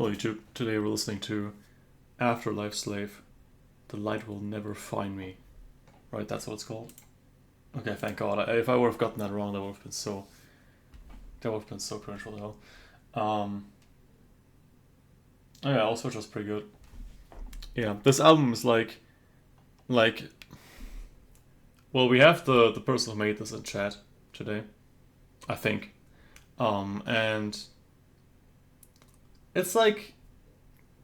Hello YouTube, today we're listening to Afterlife Slave, The Light Will Never Find Me. Right, that's what it's called. Okay, thank God. If I would have gotten that wrong, that would have been so cringe for the hell. Oh yeah, also just pretty good. Yeah, this album is like, well, we have the person who made this in chat today, I think. And it's like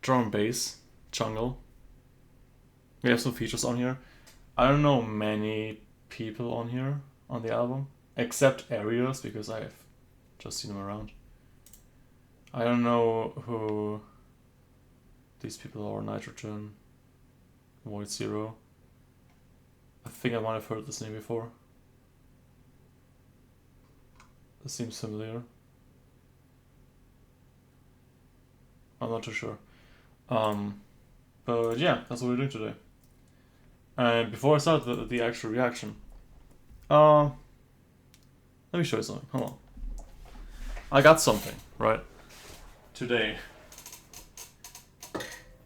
drum and bass, jungle. We have some features on here. I don't know many people on here on the album, except Areas, because I've just seen them around. I don't know who these people are. Nitrogen, Void Zero. I think I might have heard this name before. This seems familiar. I'm not too sure. But yeah, that's what we're doing today. And before I start the actual reaction, let me show you something. Hold on. I got something, right? Today.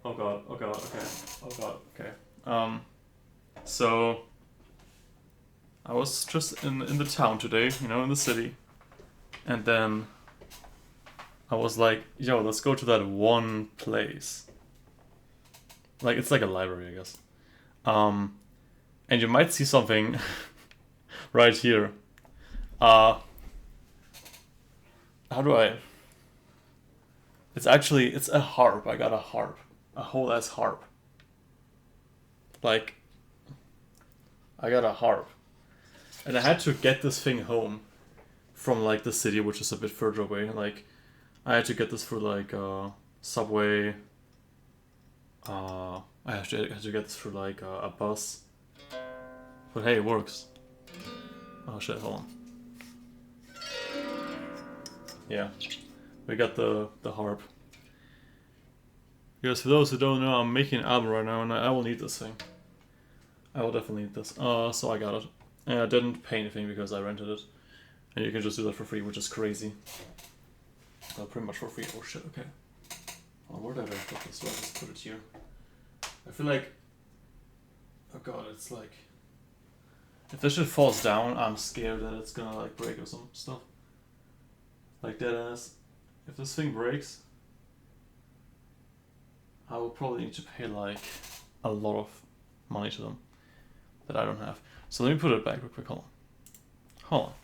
Oh god, okay. So I was just in the town today, in the city. And then I was like, yo, let's go to that one place. Like, it's like a library, I guess. And you might see something right here. How do I... It's a harp. I got a harp. A whole ass harp. Like, I got a harp. And I had to get this thing home from, like, the city, which is a bit further away. Like, I had to get this through, like, subway. I had to get this through, like, a bus. But hey, it works. Oh shit, hold on. Yeah. We got the harp. Because for those who don't know, I'm making an album right now, and I will need this thing. I will definitely need this. So I got it. And I didn't pay anything because I rented it. And you can just do that for free, which is crazy. Pretty much for free. Oh shit, okay. Where did I put this? So I just put it here. I feel like... Oh god, it's like... If this shit falls down, I'm scared that it's gonna like break or some stuff. Like dead ass. If this thing breaks, I will probably need to pay like a lot of money to them that I don't have. So let me put it back real quick. Hold on.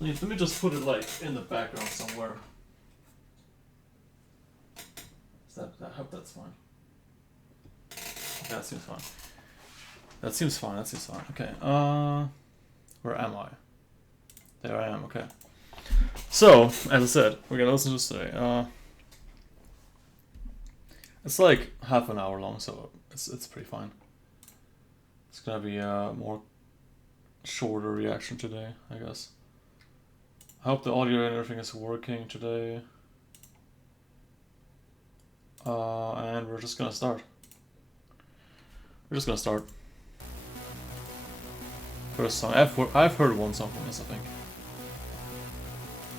Let me just put it like in the background somewhere. I hope that's fine. Okay, that seems fine. That seems fine. Okay. Where am I? There I am. Okay. So, as I said, we're gonna listen to this today. It's like half an hour long, so it's pretty fine. It's gonna be a more shorter reaction today, I guess. I hope the audio and everything is working today. And we're just gonna start. First song. I've heard one song from this, I think.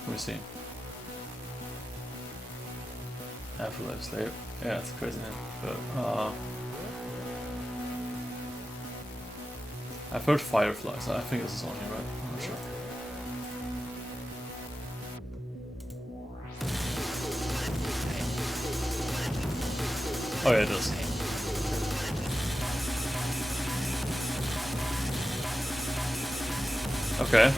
Let me see. Afterlife Slave. Yeah, it's a crazy name. But I've heard Fireflies. I think this is on here, right? I'm not sure. Oh yeah, it is. Okay.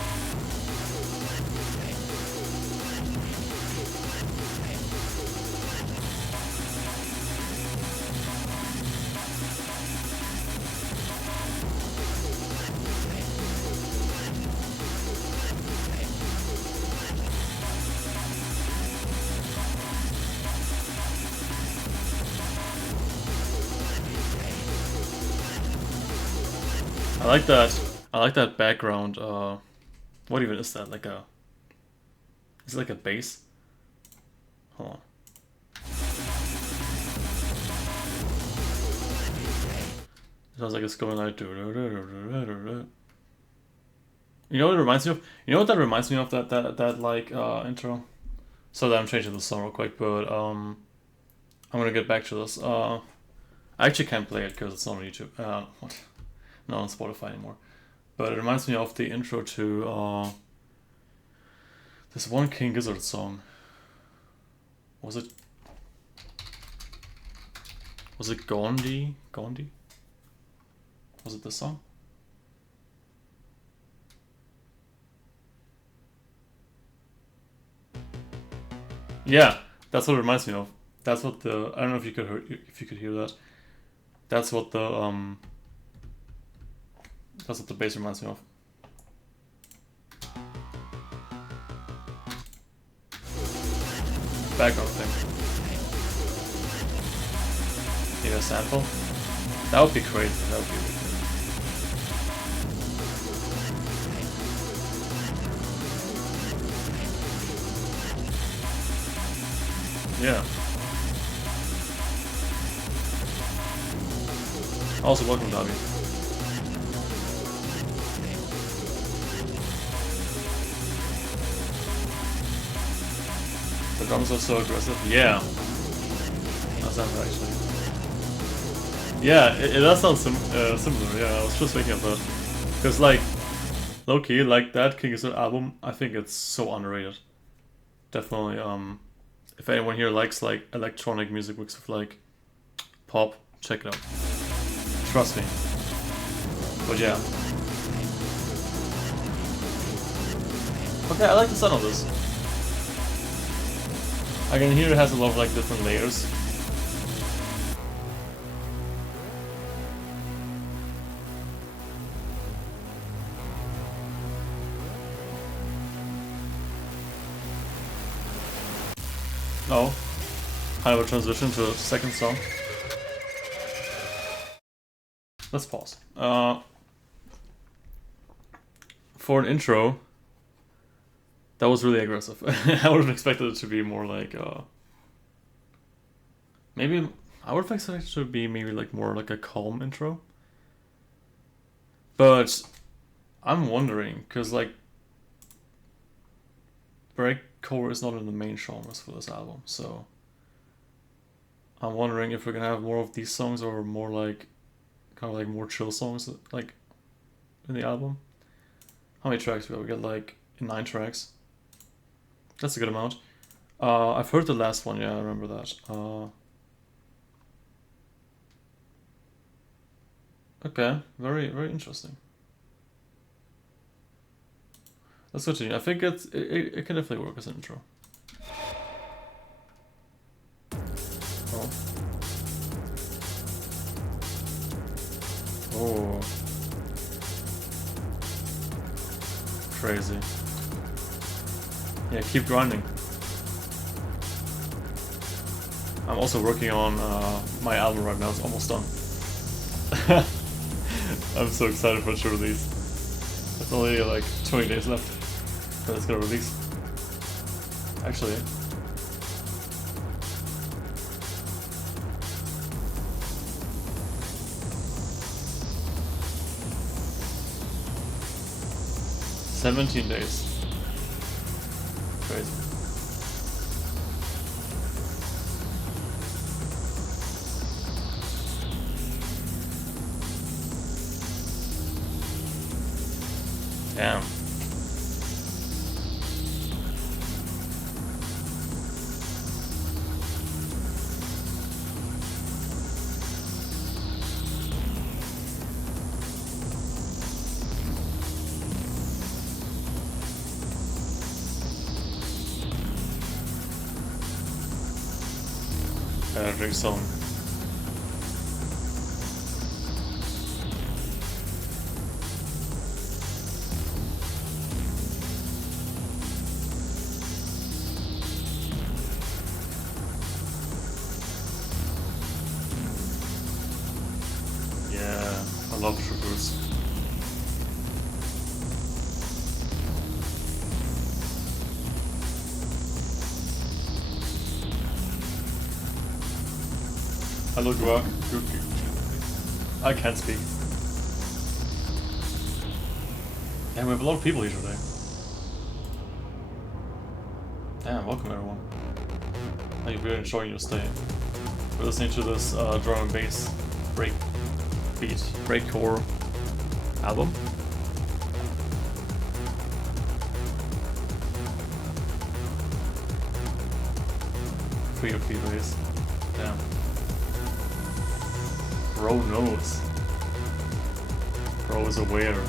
I like that background. What even is that? Is it like a bass? Hold on. It sounds like it's going like... You know what it reminds me of? You know what that reminds me of? That intro? So that I'm changing the song real quick, but I'm gonna get back to this. I actually can't play it because it's not on YouTube. What? Not on Spotify anymore. But it reminds me of the intro to this one King Gizzard song. Was it Gandhi? Gandhi? Was it this song? Yeah, that's what it reminds me of. That's what the I don't know if you could hear that. That's what the bass reminds me of. Background thing. Need a sample? That would be crazy. That would be really cool. Yeah. Also, welcome, Dobby. The drums are so aggressive. Yeah. That sounds actually. Yeah, it does sound similar. Yeah, I was just thinking of that. Because, like, low-key, like, that King Gizzard album, I think it's so underrated. Definitely, if anyone here likes, like, electronic music mixed with, like, pop, check it out. Trust me. But yeah. Okay, I like the sound of this. I can hear it has a lot of, like, different layers. Oh, kind of a transition to a second song. Let's pause. For an intro, that was really aggressive. I would have expected it to be more like, maybe, I would have expected it to be maybe like more like a calm intro. But I'm wondering, because like, breakcore is not in the main genres for this album, so I'm wondering if we're gonna have more of these songs or more like, kind of like more chill songs like in the album. How many tracks we got? We got like 9 tracks. That's a good amount. I've heard the last one, yeah, I remember that. Okay, very, very interesting. Let's continue. I think it can definitely work as an intro. Oh. Oh. Crazy. Yeah, keep grinding. I'm also working on my album right now. It's almost done. I'm so excited for it to release. It's only like 20 days left that it's gonna release. Actually. "17 days. Crazy. Damn. Drink some. Yeah, I love sugars. Hello, Guac. I can't speak. Yeah, we have a lot of people here today. Damn, welcome everyone. Hope you're enjoying your stay. We're listening to this drum and bass breakcore album. Free of bass. Damn. Bro knows. Bro is aware.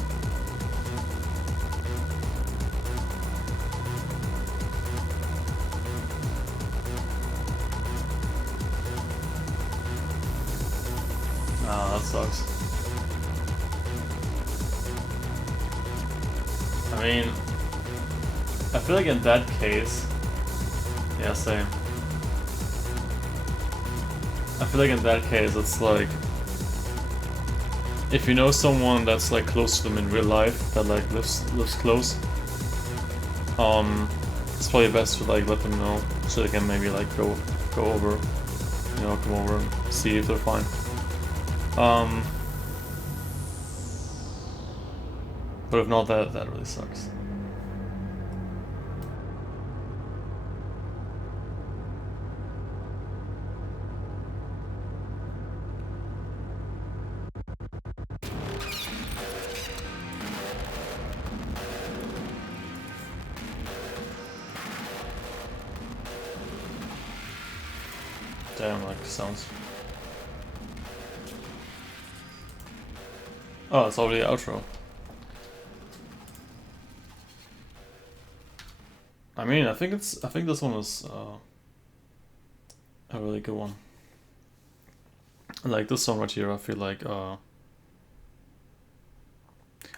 Ah, that sucks. I mean, I feel like in that case, yeah, same. I feel like in that case, it's like, if you know someone that's like close to them in real life, that like lives close, it's probably best to like let them know so they can maybe like go over, you know, come over and see if they're fine. But if not, that really sucks. Damn, like sounds. Oh, it's already the outro. I mean, I think this one is a really good one. Like this song right here, I feel like I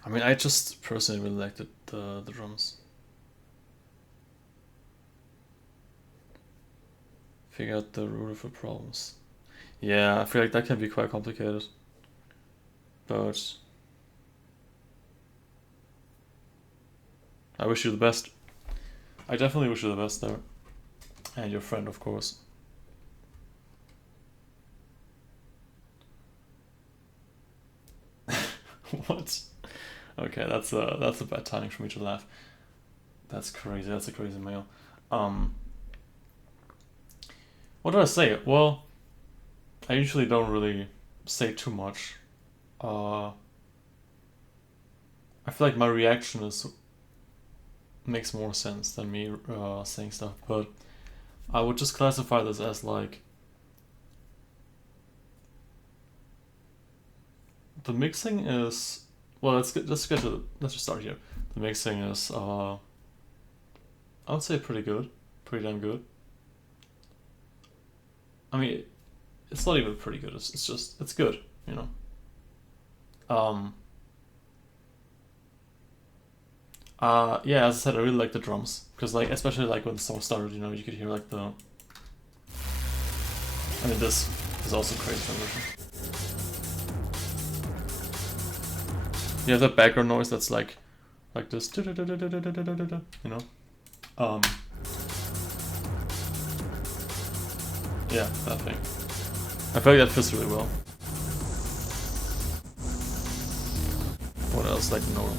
mean, I just personally really liked the drums. Figure out the root of the problems. Yeah, I feel like that can be quite complicated. But I wish you the best. I definitely wish you the best there. And your friend, of course. What? Okay, that's a bad timing for me to laugh. That's crazy. That's a crazy mail. What do I say? Well, I usually don't really say too much. I feel like my reaction makes more sense than me saying stuff, but I would just classify this as like the mixing is, well, let's just start here. The mixing is I would say pretty good, pretty damn good. I mean, it's not even pretty good. It's just it's good, you know. Yeah, as I said, I really like the drums because, like, especially like when the song started, you know, you could hear like the. I mean, this is also crazy version. You have that background noise that's like this, you know. Yeah, that thing. I feel like that fits really well. What else? Like no.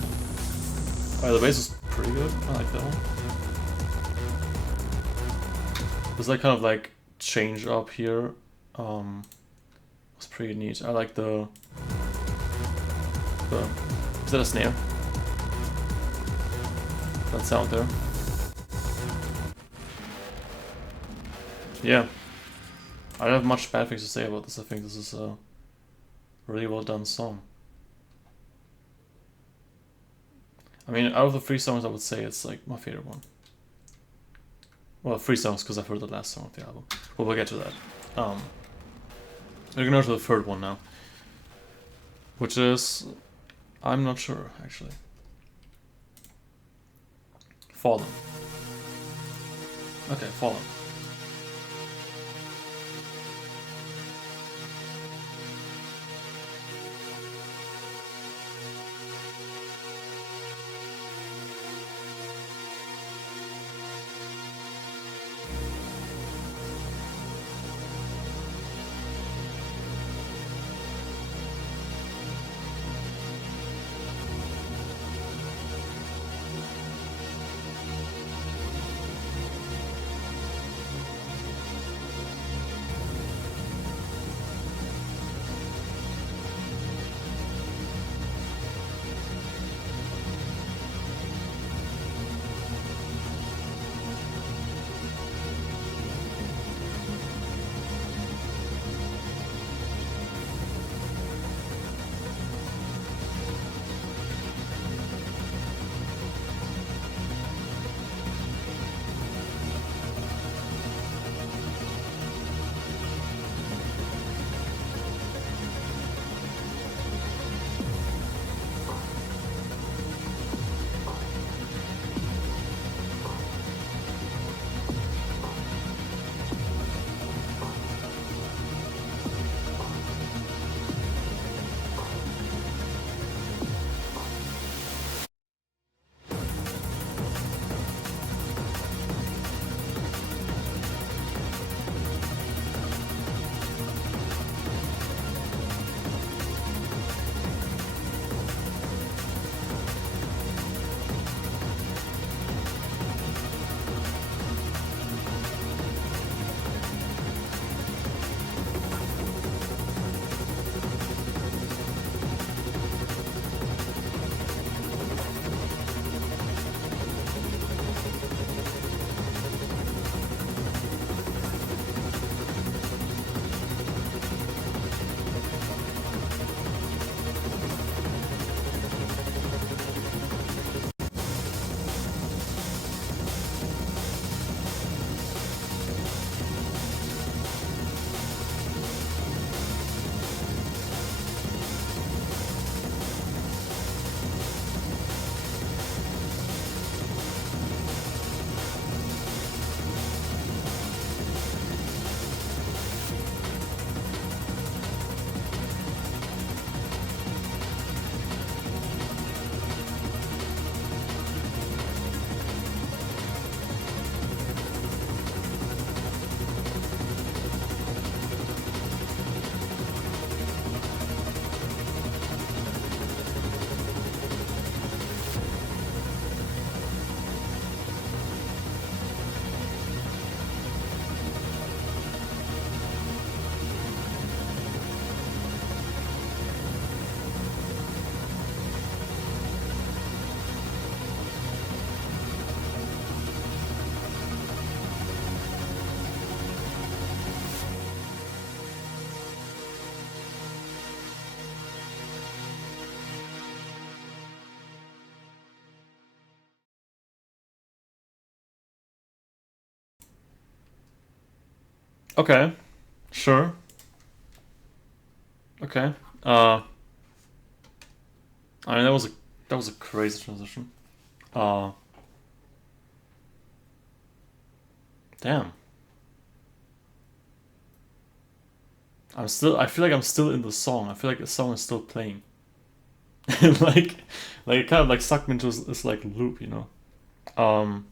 Oh, the bass is pretty good. I like that one. There's like kind of like change up here. It's pretty neat. I like the. Is that a snare? That sound there. Yeah. I don't have much bad things to say about this. I think this is a really well done song. I mean, out of the 3 songs, I would say it's like my favorite one. Well, 3 songs because I've heard the last song of the album. But we'll get to that. We're gonna go to the 3rd one now, which is, I'm not sure actually. Fallen. Okay, Fallen. Okay. Sure. Okay. I mean that was a crazy transition. Uh Damn. I feel like I'm still in the song. I feel like the song is still playing. like it kind of like sucked me into this like loop, you know. Um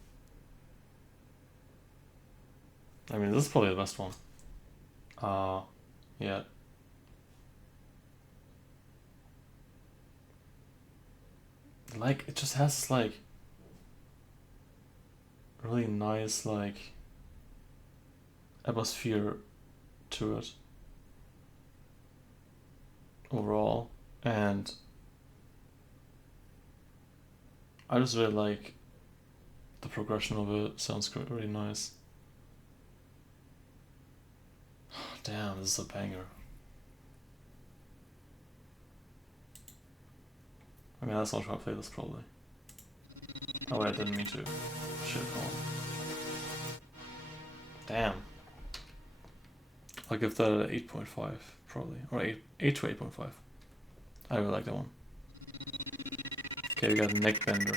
I mean this is probably the best one. Uh yeah. Like it just has like really nice like atmosphere to it overall. And I just really like the progression of it. Sounds really nice. Damn, this is a banger. I mean, that's not how I play this probably. Oh wait, I didn't mean to. Shit, oh. Damn. I'll give that an 8.5 probably. Or 8 to 8.5. I really like that one. Okay, we got Neck Bender.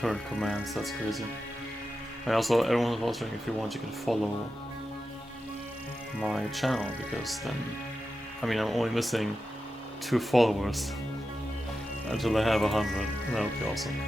Current commands, that's crazy. And also, everyone was wondering if you want, you can follow my channel because then, I mean, I'm only missing 2 followers until I have 100. That would be awesome.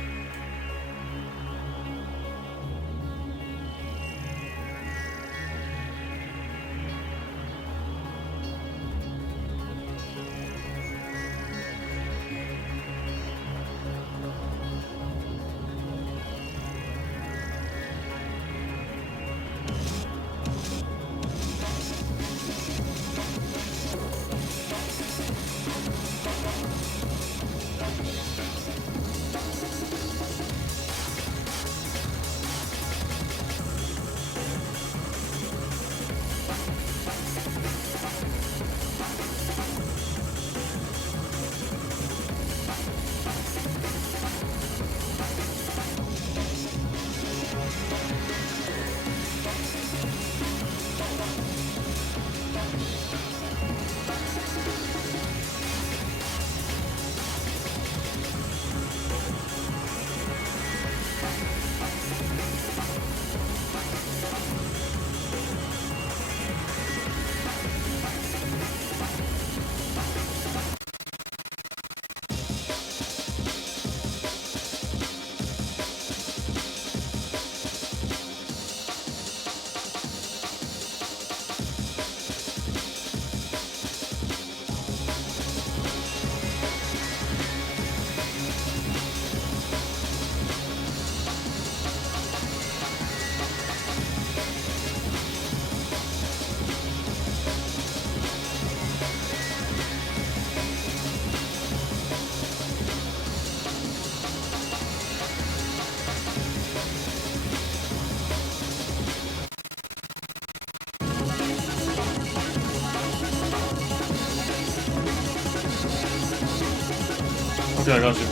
Okay, I got you.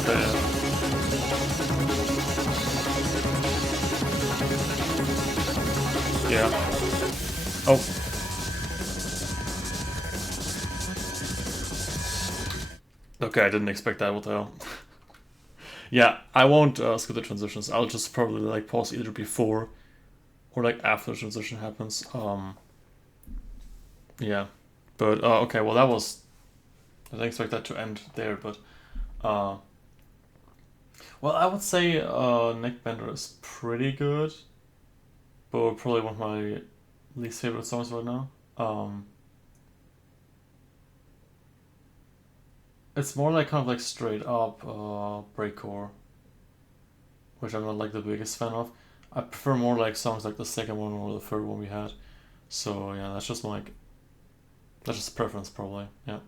Okay, yeah. Oh. Okay, I didn't expect that, what the hell. Yeah, I won't skip the transitions. I'll just probably like pause either before or like after the transition happens. Yeah. But okay, well that was I didn't expect that to end there, but uh Well, I would say Nick Bender is pretty good, but probably one of my least favorite songs right now. Um, it's more like kind of like straight up breakcore, which I'm not like the biggest fan of. I prefer more like songs like the second one or the third one we had. So yeah, that's just preference probably. Yeah.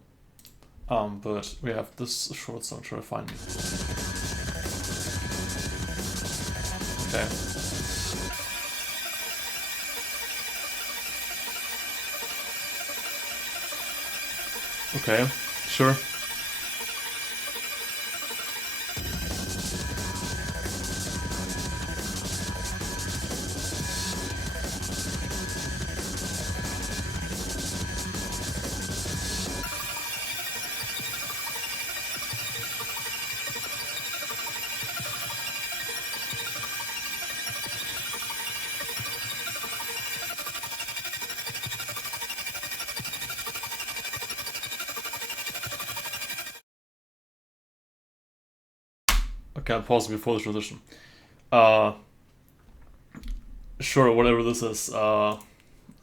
But we have this short song. Try to find it. Okay. Okay. Sure. Okay, I'll pause before the transition. Uh, sure. Whatever this is. I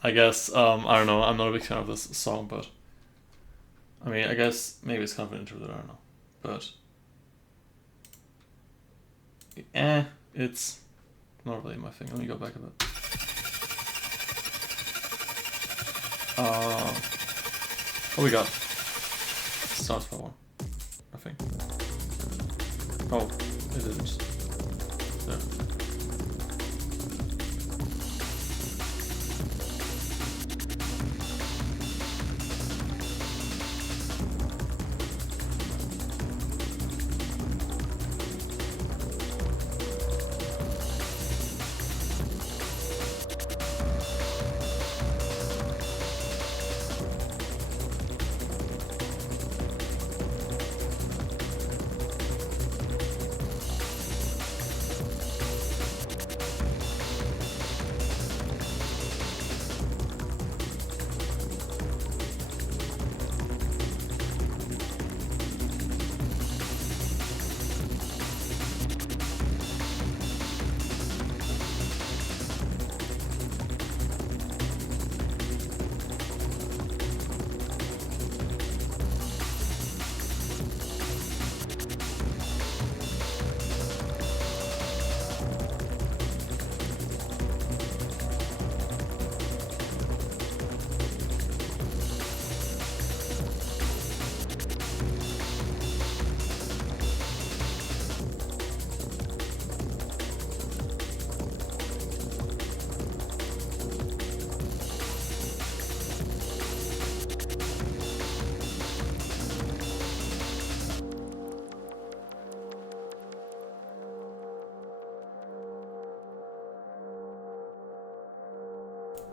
guess. I don't know. I'm not a big fan of this song, but I mean, I guess maybe it's kind of an interlude. I don't know, but it's not really my thing. Let me go back a bit. What we got? Starts for one, I think. Oh, it didn't. Yeah.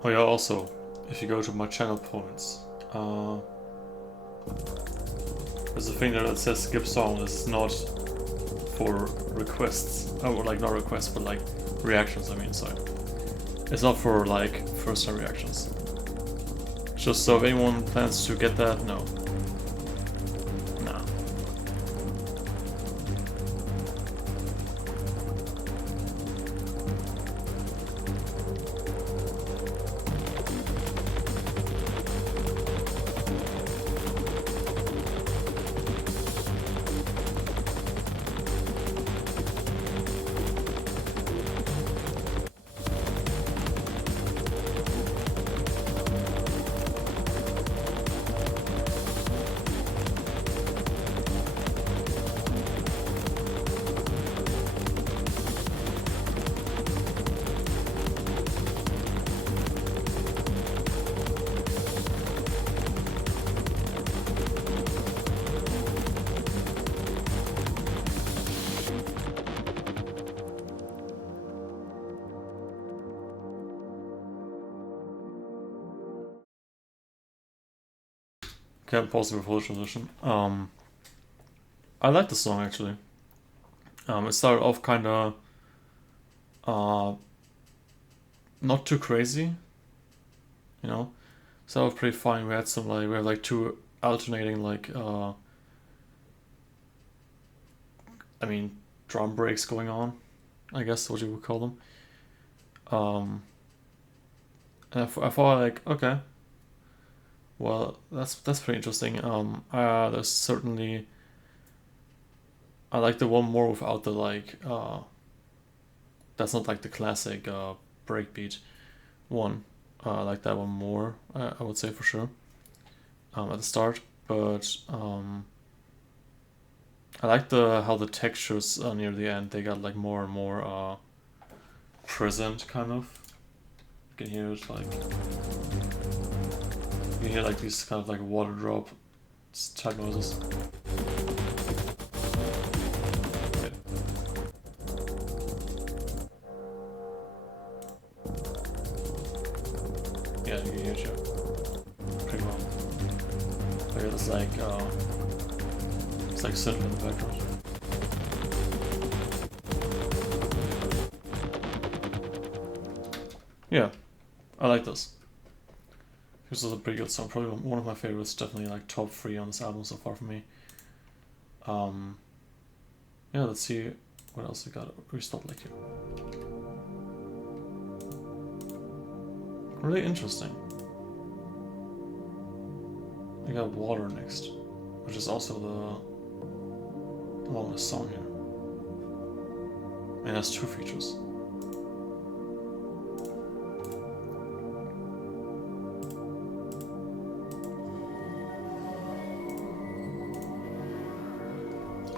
Oh yeah. Also, if you go to my channel points, there's a thing there that says skip song is not for requests. Oh, like not requests, but like reactions. I mean, sorry. It's not for like first time reactions. Just so if anyone plans to get that, no. Nah. Okay, pause before the transition. I like the song actually. It started off kind of uh, not too crazy, you know. Started off pretty fine. We have like two alternating like I mean drum breaks going on, I guess what you would call them. And I thought like, okay, well that's pretty interesting. There's certainly I like the one more without the like that's not like the classic breakbeat one. I like that one more. I would say for sure. At the start, but I like the how the textures near the end they got like more and more present kind of. You can hear it like you can hear like these kind of like water drop type noises. Okay. Yeah, you can hear it pretty well. But yeah, it's like synth in the background. Yeah, I like this. This is a pretty good song. Probably one of my favorites. Definitely like top 3 on this album so far for me. Yeah, let's see what else we got. We stopped like here. Really interesting. I got Water next, which is also the longest song here. And it has 2 features.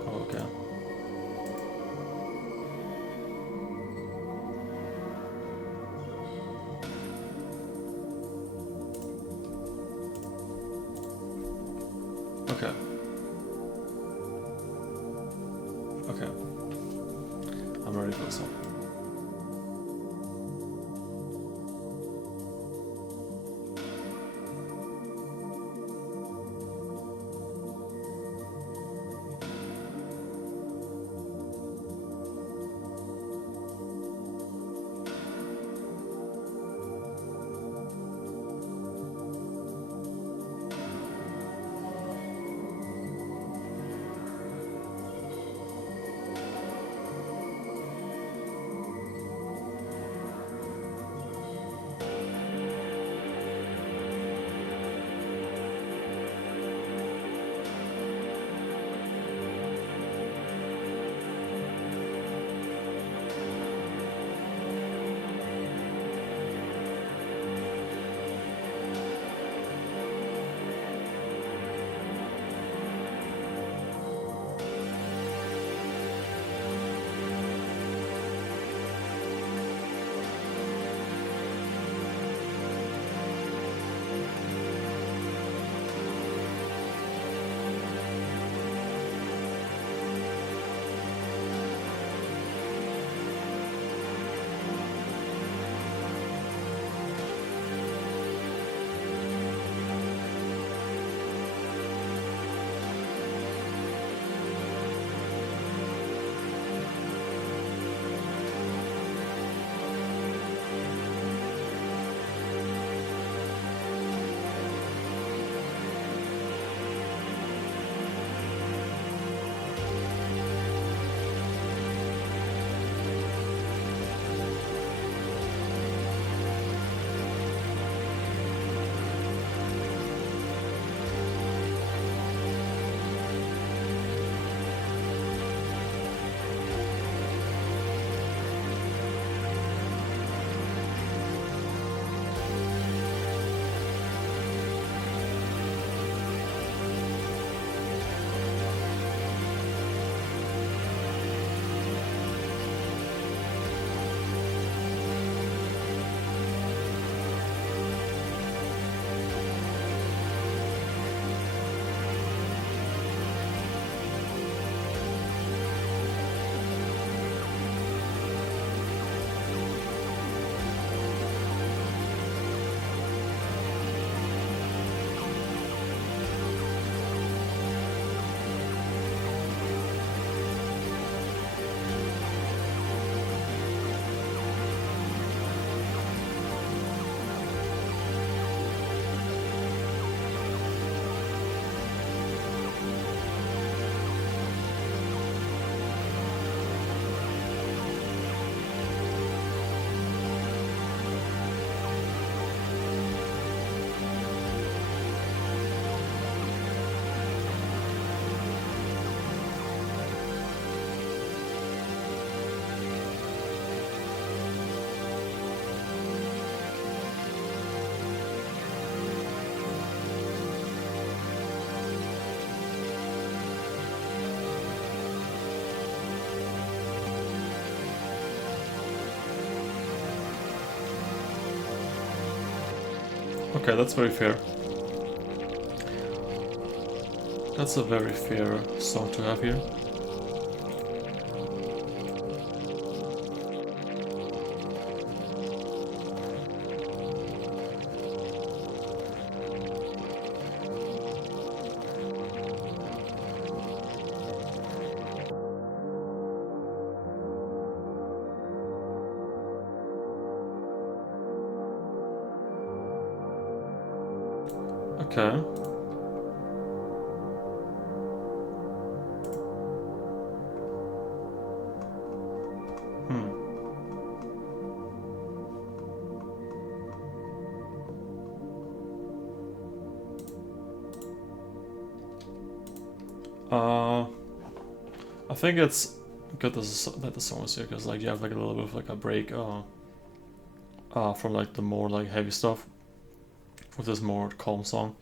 Oh, okay. Okay. Okay. I'm ready for this one. Okay, that's very fair. That's a very fair song to have here. Okay. I think it's good that the song is here, because like you have like a little bit of like a break from like the more like heavy stuff with this more calm song.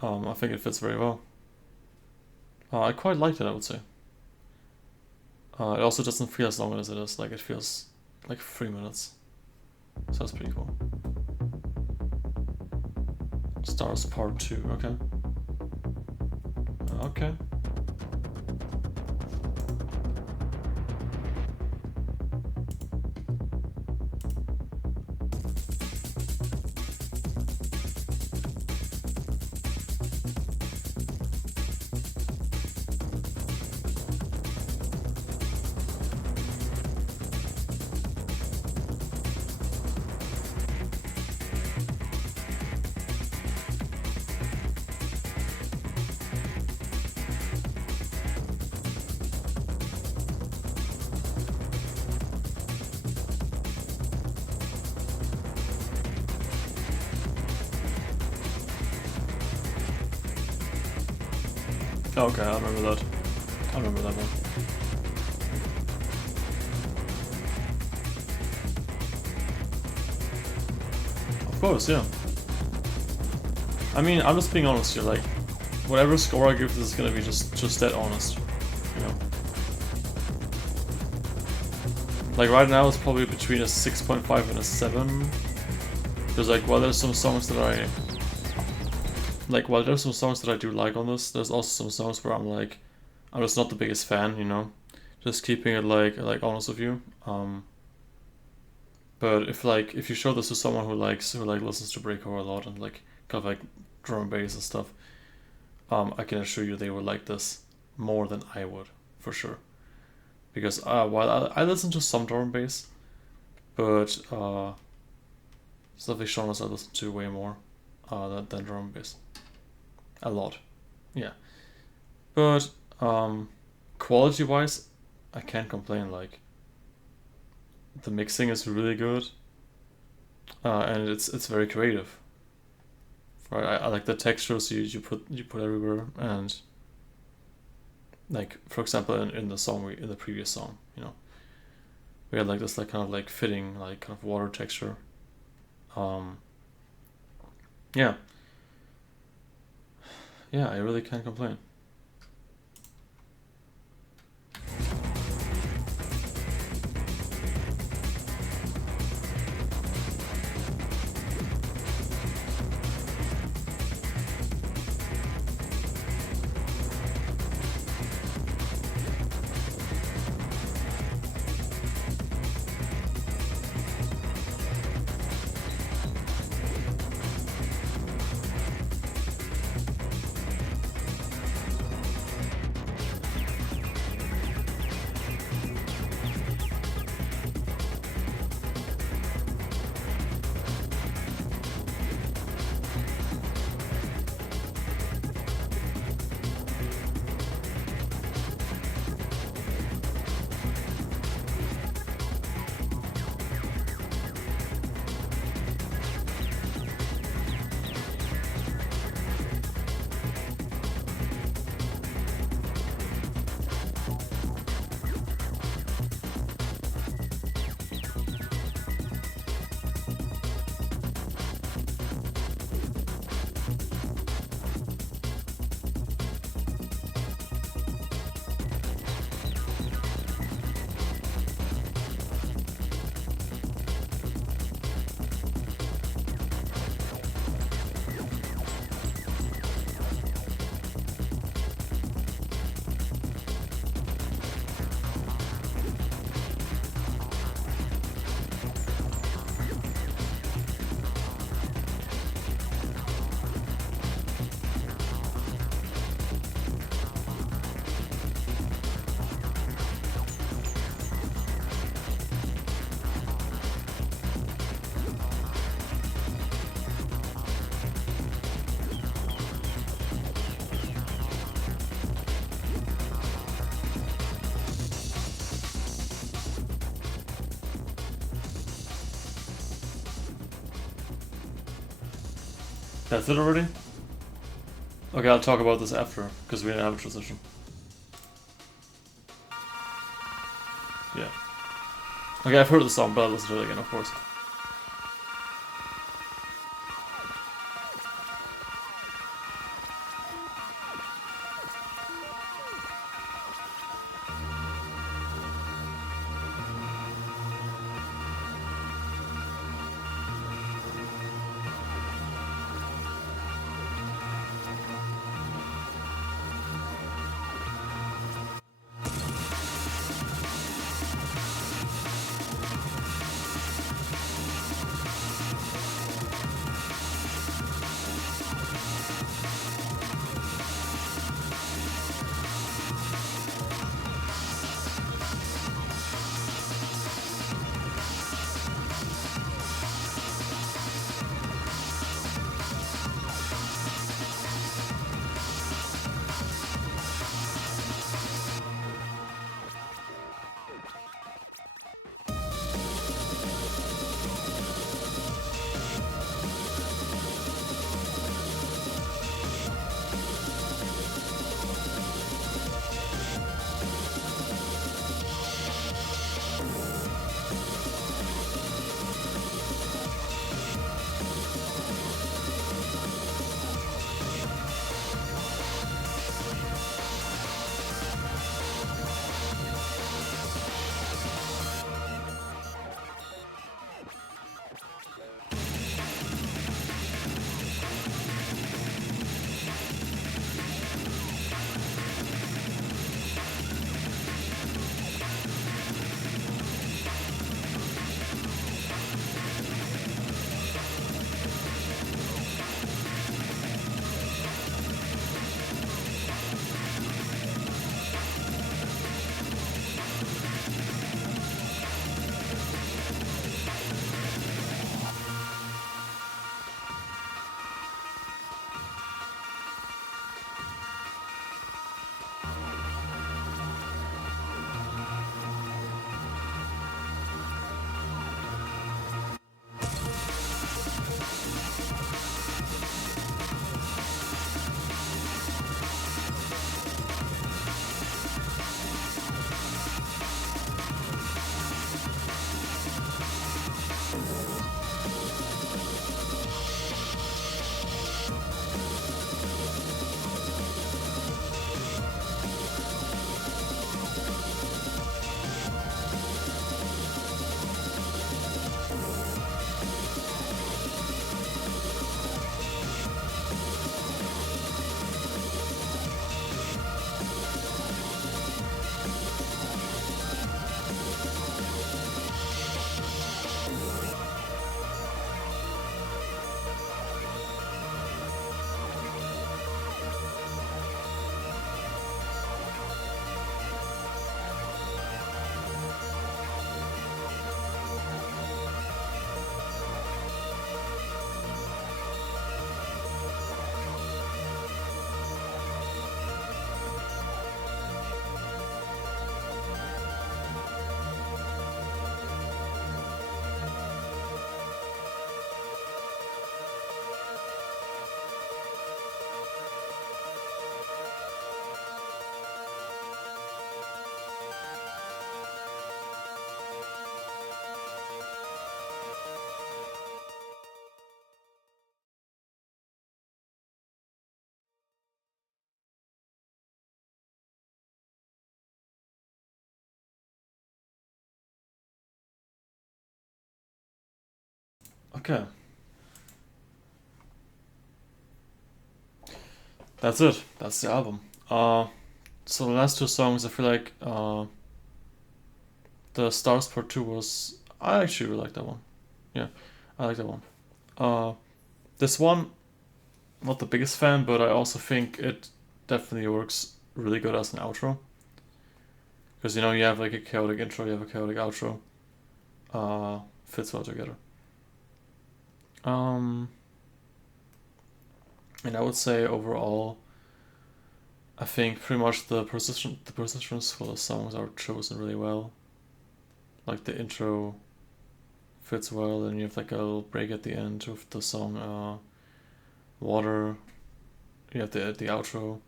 I think it fits very well. I quite liked it, I would say. It also doesn't feel as long as it is, like it feels like 3 minutes. So that's pretty cool. Stars Part 2, okay. Okay. Okay, I remember that. I remember that one. Of course, yeah. I mean, I'm just being honest here, like, whatever score I give this is gonna be just dead honest, you know? Like, right now it's probably between a 6.5 and a 7. Because, like, while there's some songs that I... Like, while there's some songs that I do like on this, there's also some songs where I'm like, I'm just not the biggest fan, you know? Just keeping it, like honest with you. But if you show this to someone who listens to breakcore a lot and like kind of like drum and bass and stuff, I can assure you they would like this more than I would, for sure. Because while I listen to some drum and bass, but stuff like genres I listen to way more than drum and bass. A lot, yeah. But quality wise, I can't complain. Like, the mixing is really good, and it's very creative. Right, I like the textures you put everywhere, and like, for example, in the previous song, you know, we had like this like kind of like fitting like kind of water texture. Yeah. Yeah, I really can't complain. That's it already? Okay, I'll talk about this after, because we didn't have a transition. Yeah. Okay, I've heard the song, but I'll listen to it again, of course. Okay. That's it. That's the album. So the last two songs, I feel like the Stars Part 2 was... I actually really like that one. Yeah, I like that one. Uh, this one, not the biggest fan, but I also think it definitely works really good as an outro. Because, you know, you have like a chaotic intro, you have a chaotic outro. Fits well together. Um, and I would say overall, I think pretty much the positions for the songs are chosen really well. Like the intro fits well, and you have like a little break at the end with the song Water. You have the outro.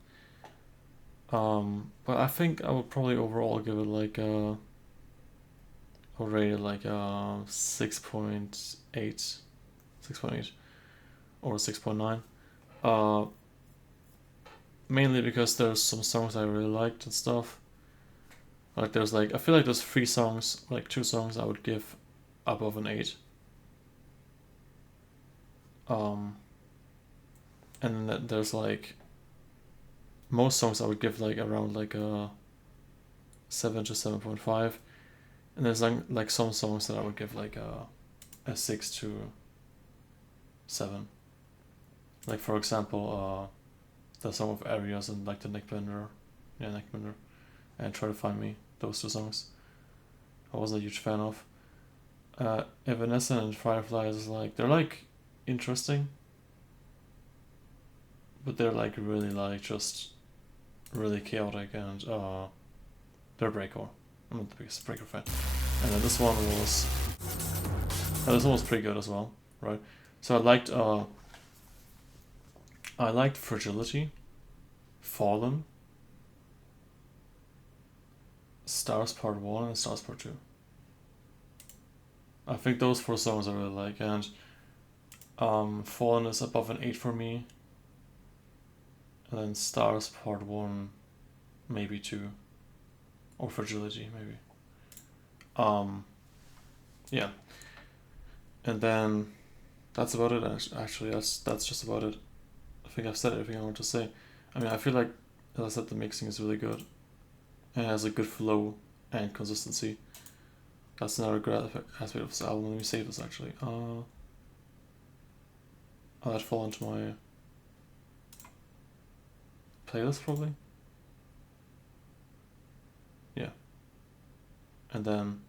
But I think I would probably overall give it like I would rate it like 6.8, 6.8 or 6.9. Mainly because there's some songs I really liked and stuff. Like there's like, I feel like there's 3 songs, like 2 songs I would give above an 8. And then there's like, most songs I would give like around like a 7 to 7.5. And there's like some songs that I would give like a 6 to 7. Like for example, the song of Areas and like the Nick Bender and Try to Find Me, those 2 songs I wasn't a huge fan of. Evanescent and Fireflies is like, they're like interesting, but they're like really like just really chaotic, and they're breakcore. I'm not the biggest breaker fan. And then this one was pretty good as well, right? So I liked Fragility, Fallen, Stars Part 1 and Stars Part 2. I think those 4 songs I really like, and Fallen is above an 8 for me, and then Stars Part 1 maybe 2, or Fragility maybe. Yeah, and then that's about it. Actually, that's just about it. I think I've said everything I want to say. I mean, I feel like, as I said, the mixing is really good and it has a good flow and consistency. That's another great aspect of this album. Let me save this actually. I'll let fall into my playlist probably. Yeah. And then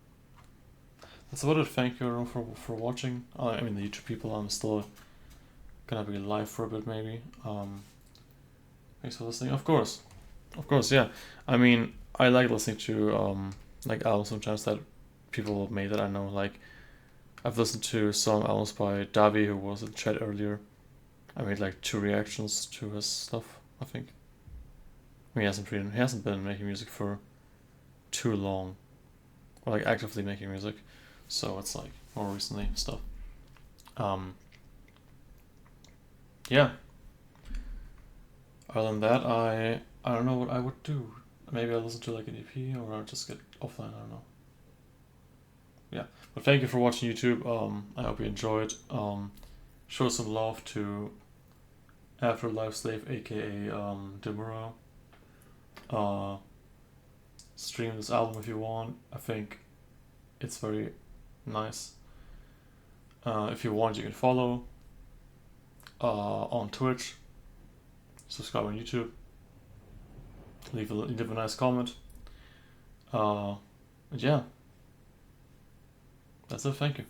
that's about it. Thank you everyone for watching. I mean the YouTube people. I'm still gonna be live for a bit maybe. Thanks for listening. Of course, yeah. I mean, I like listening to like albums sometimes that people have made that I know. Like I've listened to some albums by Davi, who was in chat earlier. I made like 2 reactions to his stuff, I think. I mean, he hasn't been making music for too long, or like actively making music, so it's like more recently stuff. Yeah. Other than that, I don't know what I would do. Maybe I'll listen to like an EP, or I'll just get offline. I don't know. Yeah, but thank you for watching YouTube. I hope you enjoyed. Show some love to Afterlife Slave, aka Demuro. Stream this album if you want. I think it's very nice. If you want, you can follow on Twitch. Subscribe on YouTube. Leave a nice comment. And yeah, that's it. Thank you.